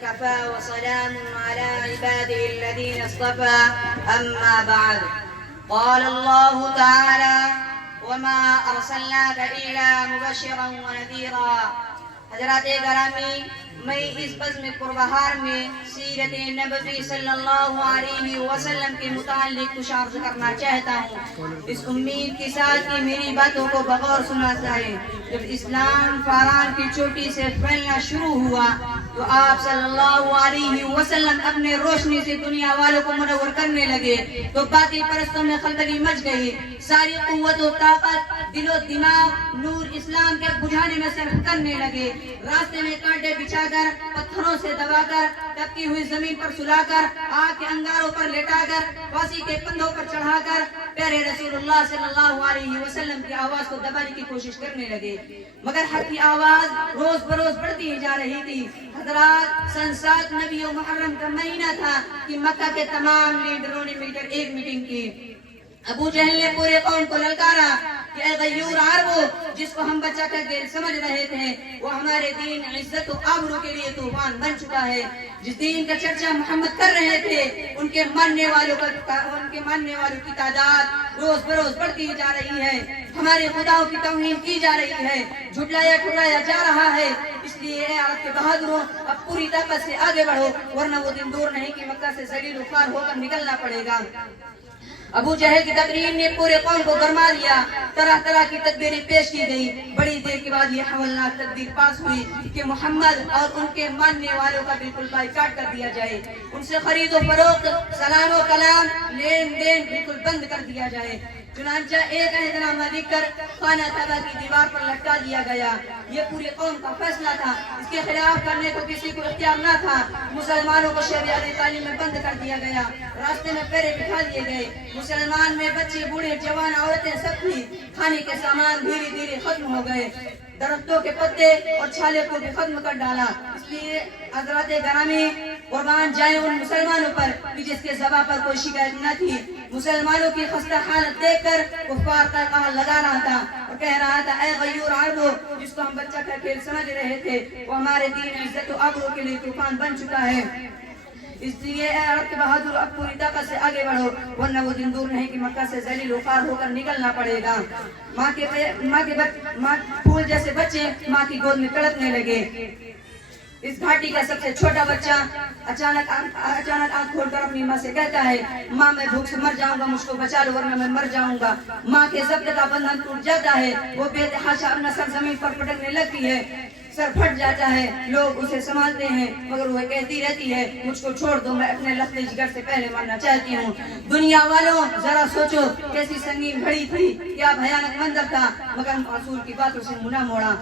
وكفى وسلام على عباده الذين اصطفى أما بعد قال الله تعالى وما أرسلناك إلا مبشرا ونذيرا. حضرات گرامی، میں اس بزم پربہار میں سیرت نبوی صلی اللہ علیہ وسلم کے متعلق کچھ عرض کرنا چاہتا ہوں، اس امید کے ساتھ کہ میری باتوں کو بغور سنا جائے. جب اسلام فاران کی چوٹی سے پھیلنا شروع ہوا تو آپ صلی اللہ علیہ وسلم اپنے روشنی سے دنیا والوں کو منور کرنے لگے تو باطل پرستوں میں خلبلی مچ گئی. ساری قوت و طاقت، دل و دماغ نور اسلام کے بجھانے میں صرف کرنے لگے. راستے میں کانٹے بچھا کر، پتھروں سے دبا کر، تپتی ہوئی زمین پر سلا کر، آگ کے انگاروں پر لٹا کر، پھانسی کے پندوں پر چڑھا کر پیارے رسول اللہ صلی اللہ علیہ وسلم کی آواز کو دبانے کی کوشش کرنے لگے. مگر حق کی آواز روز بروز بڑھتی ہی جا رہی تھی. حضرات، سن 7 نبی و محرم کا مہینہ تھا کہ مکہ کے تمام لیڈروں نے مل کر ایک میٹنگ کی. ابو جہل نے پورے قوم کو للکارا کہ اے غیور عربو، جس کو ہم بچہ کا دل سمجھ رہے تھے وہ ہمارے دین، عزت و آبرو کے لیے طوفان بن چکا ہے. جس دین کا چرچا محمد کر رہے تھے ان کے ماننے والوں کی تعداد روز بروز بڑھتی جا رہی ہے. ہمارے خداؤں کی توہین کی جا رہی ہے، جھٹلایا ٹھٹلایا جا رہا ہے. اس لیے اے عرب کے بہادروں، اب پوری طاقت سے آگے بڑھو، ورنہ وہ دن دور نہیں کہ مکہ سے ذلیل و خوار ہو کر نکلنا پڑے گا. ابو جہل کی تقریر نے پورے قوم کو گرما دیا. طرح طرح کی تدبیریں پیش کی گئی. بڑی دیر کے بعد یہ حولناک تدبیر پاس ہوئی کہ محمد اور ان کے ماننے والوں کا بالکل بائیکاٹ کر دیا جائے. ان سے خرید و فروخت، سلام و کلام، لین دین بالکل بند کر دیا جائے. چنانچہ ایک اہدنامہ لکھ کر خانہ کعبہ کی دیوار پر لٹکا دیا گیا. یہ پوری قوم کا فیصلہ تھا، اس کے خلاف کرنے کو کسی کو اختیار نہ تھا. مسلمانوں کو شریعت تعلیم میں بند کر دیا گیا. راستے میں پیرے بٹھا دیے گئے. مسلمان میں بچے، بوڑھے، جوان، عورتیں سب تھی. کھانے کے سامان دھیرے دھیرے ختم ہو گئے. درختوں کے پتے اور چھالے کو بھی ختم کر ڈالا. اس لیے حضرات گرامی، قربان جائیں ان مسلمانوں پر کہ جس کے زبان پر کوئی شکایت نہ تھی. مسلمانوں کی خستہ حالت دیکھ کر کفار کا کہا لگا رہا تھا اور کہہ رہا تھا اے غیور عربو، جس کو ہم بچہ کا کھیل سمجھ رہے تھے وہ ہمارے دین، عزت و آبرو کے لیے طوفان بن چکا ہے. اس لیے اے عرب کے بہادر، اب پوری طاقت سے آگے بڑھو، ورنہ وہ دن دور نہیں کہ مکہ سے ذلیل و خوار ہو کر نکلنا پڑے گا. ماں پھول جیسے بچے ماں کی گود میں تڑپنے لگے. اس گھاٹی کا سب سے چھوٹا بچہ اچانک آنکھ کھول کر اپنی ماں سے کہتا ہے ماں میں بھوک سے مر جاؤں گا، مجھ کو بچا لو ورنہ میں مر جاؤں گا. ماں کے ضبط کا بندھن ٹوٹ جاتا ہے. وہ بے تحاشا اپنا سر زمین پر پٹکنے لگتی ہے. سر پھٹ جاتا ہے. لوگ اسے سنبھالتے ہیں مگر وہ کہتی رہتی ہے مجھ کو چھوڑ دو، میں اپنے لختے جگر سے پہلے مرنا چاہتی ہوں. دنیا والوں ذرا سوچو کیسی سنگین گھڑی تھی، کیا بھیانک منظر تھا، مگر ہم رسول کی باتوں سے منہ نہ موڑا.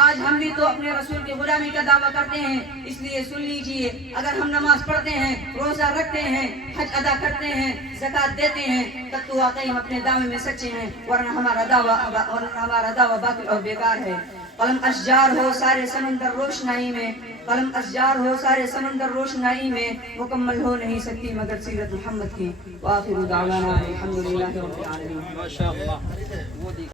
آج ہم بھی تو اپنے رسول کی غلامی کا دعویٰ کرتے ہیں. اس لیے سن لیجئے، اگر ہم نماز پڑھتے ہیں، روزہ رکھتے ہیں، حج ادا کرتے ہیں، زکوٰۃ دیتے ہیں، تب تو واقعی ہم اپنے دعوے میں سچے ہیں، ورنہ ہمارا دعویٰ باطل اور بیکار ہے. قلم اشجار ہو سارے سمندر روشنائی میں، قلم اشجار ہو سارے سمندر روشنائی میں، مکمل ہو نہیں سکتی مگر سیرت محمد کی. وآخر دعوانا الحمدللہ رب العالمین.